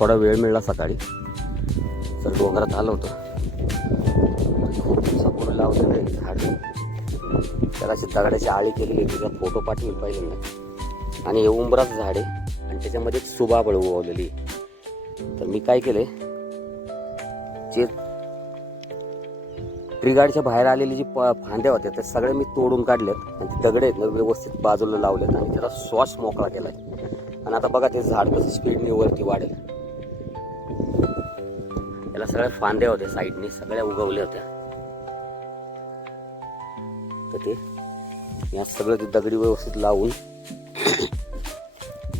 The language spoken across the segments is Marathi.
थोडा वेळ मिळाला सकाळी. तर डोंगरात आलो होतो. खूप दिवसापूर्वी लावलेलं आहे झाड. त्याला अशी दगडाची आळी केलेली आहे तिचा फोटो पाहिजे पहिल्यांदा. आणि हे उंबराचं झाड आहे. आणि त्याच्यामध्ये सुबाबळ उगवलेली तर मी काय केले जे ट्रिगाडच्या बाहेर आलेली जी प- फांद्या होत्या त्या सगळ्या मी तोडून काढल्यात. आणि ते दगड आहेत ना व्यवस्थित बाजूला लावलेत आणि त्याला श्वास मोकळा केला आहे आणि आता बघा ते झाड कसं स्पीडने वरती वाढेल. त्याला सगळ्या फांद्या होत्या साईडने सगळ्या उगवल्या होत्या तर ते या सगळं ते दगडी व्यवस्थित लावून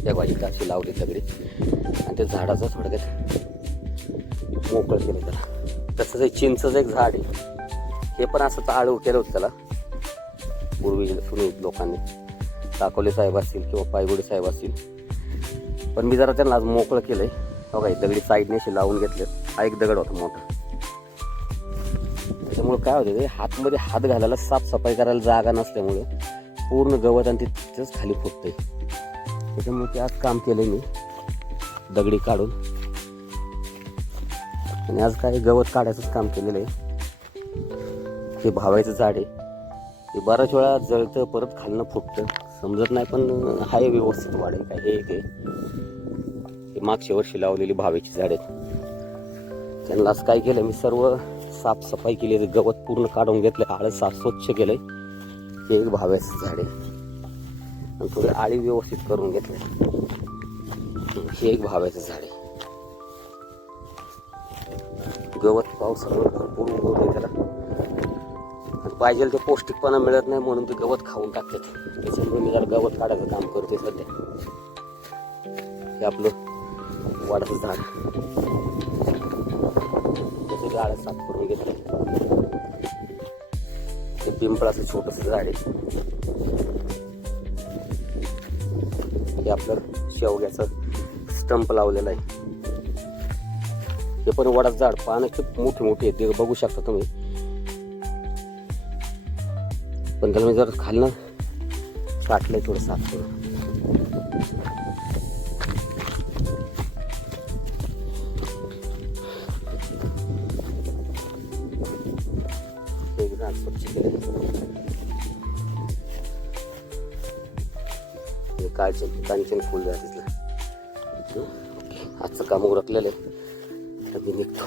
त्या बाजूला अशी लावली दगडी. आणि त्या झाडाचं थोडक्यात मोकळं केलं त्याला. तसंच एक चिंचचं एक झाड आहे. हे पण असं आळू केलं होतं त्याला. पूर्वी सुरू लोकांनी. दाखवले साहेब असतील किंवा पायगुडे साहेब असतील. पण मी जरा त्यांना आज मोकळं केलं आहे बघा दगडी साईडने अशी लावून घेतले. हा एक दगड होता मोठा. त्याच्यामुळे काय होतं ते हातमध्ये हात घालायला साफसफाई करायला जागा नसल्यामुळे पूर्ण गवत आणि ते तिथंच खाली फुटते त्याच्यामुळे ते आज काम केलं मी दगडी काढून. आणि आज काय गवत काढायचंच काम केलेलं आहे. हे भावायचं झाड आहे. ते बऱ्याच वेळा जळतं परत खालनं फुटतं. समजत नाही पण हाय व्यवस्थित वाढेल काय हे ते ही मागच्या वर्षी लावलेली भावेची झाड आहेत. त्यांना काय केलं मी सर्व साफसफाई केली गवत पूर्ण काढून घेतलं आळं साफ स्वच्छ केलंय. हे एक भाव्याचं झाड आहे. आणि थोडी आळी व्यवस्थित करून घेतले हे एक भाव्याचं झाड आहे. गवत पावसामुळे भरपूर उगवलंय त्याला. पाहिजे ते पौष्टिकपणा मिळत नाही म्हणून ते गवत खाऊन टाकतात. त्याच्यामुळे मी जरा गवत काढायचं काम करते सध्या. हे आपलं वाडाचं झाड. त्याचं झाड साफ करून घेतलं. ते पिंपळाचं छोटस झाड आहे. हे आपलं शेवग्याचं स्टंप लावलेलं आहे. हे पण वडाचं झाड पानं खूप मोठी मोठी आहेत. ते बघू शकता तुम्ही. पण त्याला मी जर खालनं साठलंय थोडं साफ करून एक हे कांचन कांचन फुल आहे तिथलं. आजचं काम उरकलेलं आहे. तर मी निघतो.